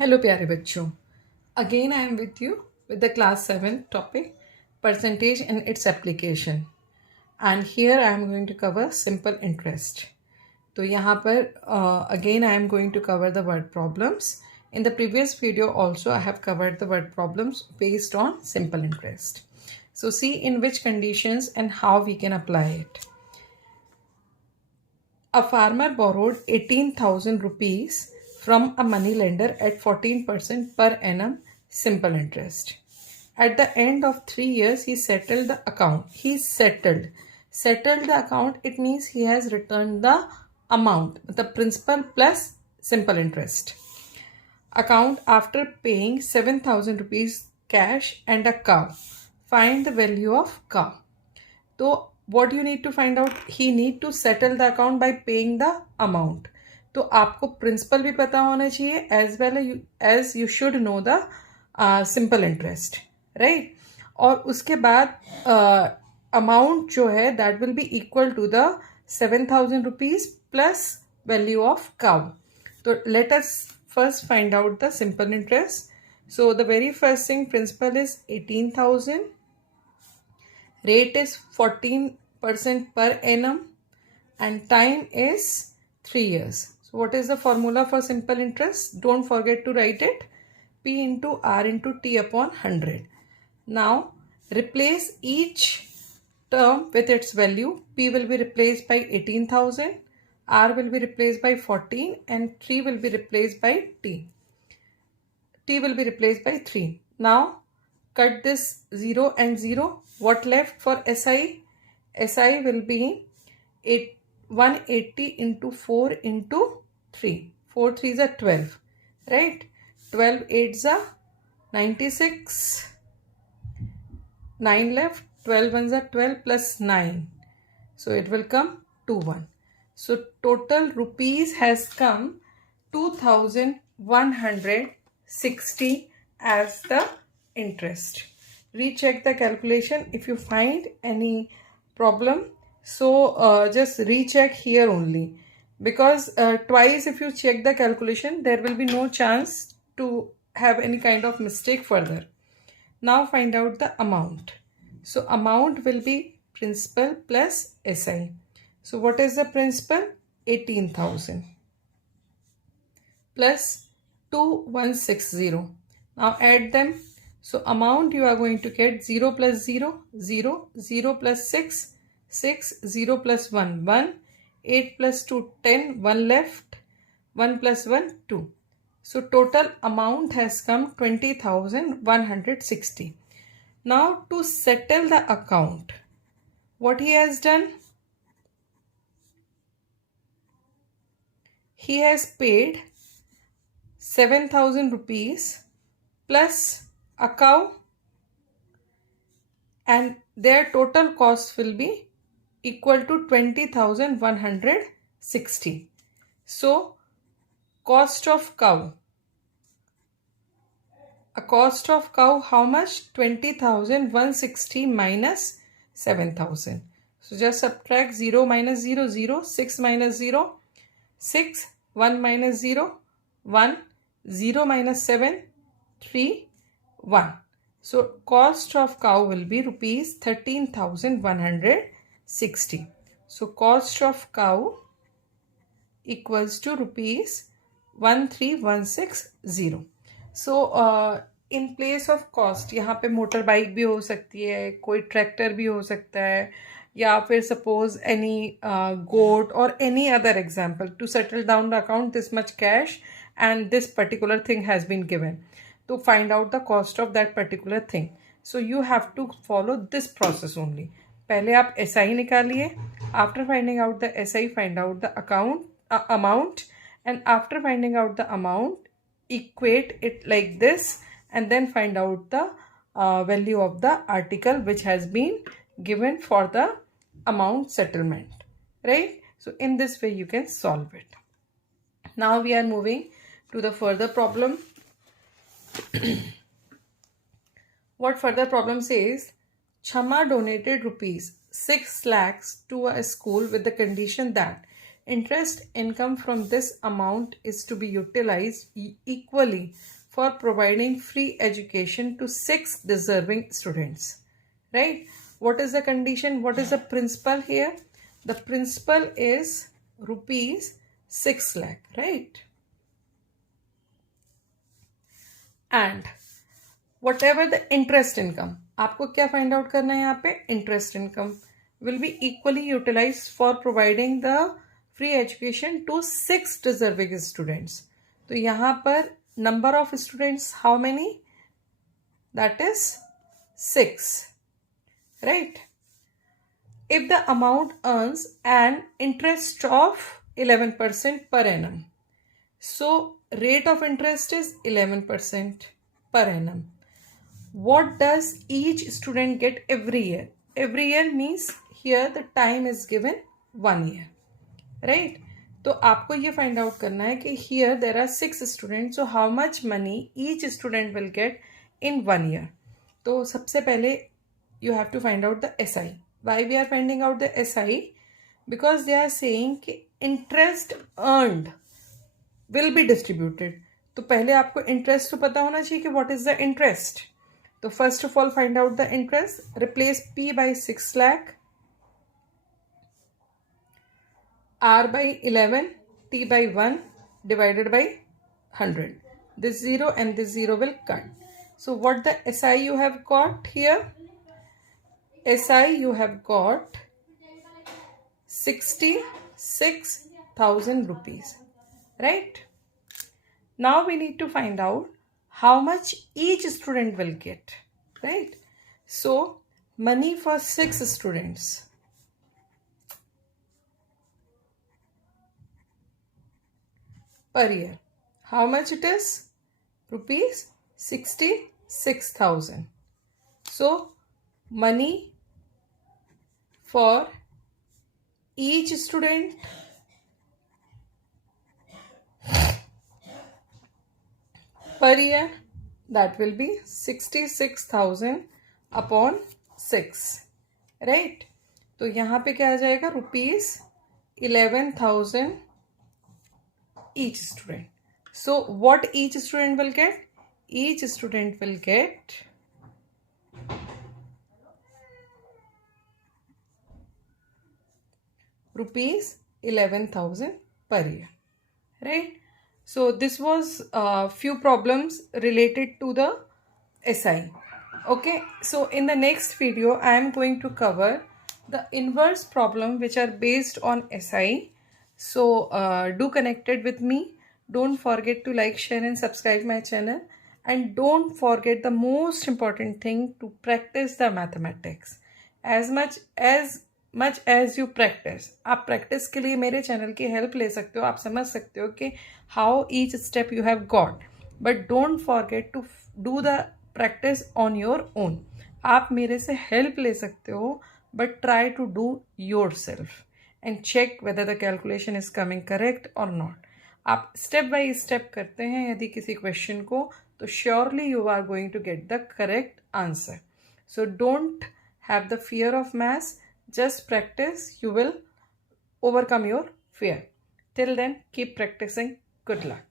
Hello प्यारे बच्चों, again I am with you with the class 7 topic percentage and its application and here I am going to cover simple interest. तो यहाँ पर again I am going to cover the word problems. In the previous video also I have covered the word problems based on simple interest. So see in which conditions and how we can apply it. A farmer borrowed 18,000 rupees from a money lender at 14% per annum simple interest. At the end of 3 years, he settled the account. He settled the account. It means he has returned the amount, the principal plus simple interest. Account after paying 7,000 rupees cash and a cow. Find the value of cow. So what you need to find out? He need to settle the account by paying the amount. तो आपको principal भी पता होना चाहिए as well as you should know the simple interest, right. और उसके बाद amount जो है that will be equal to the 7,000 rupees plus value of cow. तो let us first find out the simple interest. So the very first thing, principal is 18,000, rate is 14% per annum, and time is 3 years. So what is the formula for simple interest? Don't forget to write it. P into R into T upon 100. Now replace each term with its value. P will be replaced by 18,000, R will be replaced by 14, and 3 will be replaced by T. T will be replaced by 3. Now cut this 0 and 0. What left for SI? SI will be 180 into 4 into 3. 4 3s are 12, right? 12 8s are 96. 9 left. 12 1s are 12 plus 9. So it will come 2 1. So total rupees has come 2,160 as the interest. Recheck the calculation if you find any problem. So just recheck here only, because twice if you check the calculation there will be no chance to have any kind of mistake further. Now find out the amount. So amount will be principal plus SI. So what is the principal? 18,000 plus 2,160. Now add them. So amount you are going to get 0 plus 0, 0, 0 plus 6, 6, 0 plus 1, 1, 8 plus 2, 10, 1 left, 1 plus 1, 2. So total amount has come 20,160. Now to settle the account, what he has done? He has paid 7,000 rupees plus a cow, and their total cost will be equal to 20,160. So cost of cow, a cost of cow, how much? 20,160 minus 7,000. So just subtract 0 minus 0, 0, 6 minus 0, 6, 1 minus 0, 1, 0 minus 7, 3, 1. So cost of cow will be rupees 13,160. So cost of cow equals to rupees 13,160. So in place of cost, यहाँ पे motor bike भी हो सकती है, कोई tractor भी हो सकता है, या फिर suppose any goat or any other example. To settle down the account, this much cash and this particular thing has been given. To find out the cost of that particular thing, so you have to follow this process only. पहले आप SI निकालिए. After finding out the SI, find out the amount, and after finding out the amount, equate it like this, and then find out the value of the article which has been given for the amount settlement, right? So in this way you can solve it. Now we are moving to the further problem. What further problem says? Chama donated rupees 6 lakhs to a school with the condition that Interest income from this amount is to be utilized equally for providing free education to 6 deserving students. Right? What is the condition? What is the principal here? The principal is rupees 6 lakh, right? And whatever the interest income, आपको क्या find out करना है यहाँ पे? Interest income will be equally utilized for providing the free education to 6 deserving students. तो यहाँ पर number of students how many? That is 6, right? If the amount earns an interest of 11% per annum, so rate of interest is 11% per annum. What does each student get every year? Every year means here the time is given 1 year, right? तो आपको ये find out करना है कि here there are 6 students, so how much money each student will get in 1 year. तो सबसे पहले you have to find out the SI. Why we are finding out the SI? Because they are saying कि interest earned will be distributed. तो पहले आपको interest तो पता होना चाहिए कि what is the interest. तो first of all find out the interest. Replace P by 6 lakh, R by 11, T by 1 divided by 100. This 0 and this 0 will cut. So what the SI you have got here? SI you have got 66,000 rupees, right? Now we need to find out how much each student will get, right? So money for 6 students. Per year. How much it is? Rupees 66,000. So money for each student per year, that will be 66,000 upon 6, right? तो यहाँ पे क्या आ जाएगा? Rupees 11,000 each student. So what each student will get? Each student will get rupees 11,000 per year, right? So this was few problems related to the SI. Okay, so in the next video I am going to cover the inverse problem which are based on SI. So do connected with me. Don't forget to like, share and subscribe my channel, and don't forget the most important thing, to practice the mathematics as much as you practice. आप practice के लिए मेरे channel की help ले सकते हो, आप समझ सकते हो कि how each step you have got, but don't forget to do the practice on your own. आप मेरे से help ले सकते हो, but try to do yourself and check whether the calculation is coming correct or not. आप step by step करते हैं यदि किसी question को, तो surely you are going to get the correct answer. So don't have the fear of maths. Just practice. You will overcome your fear. Till then, keep practicing. Good luck.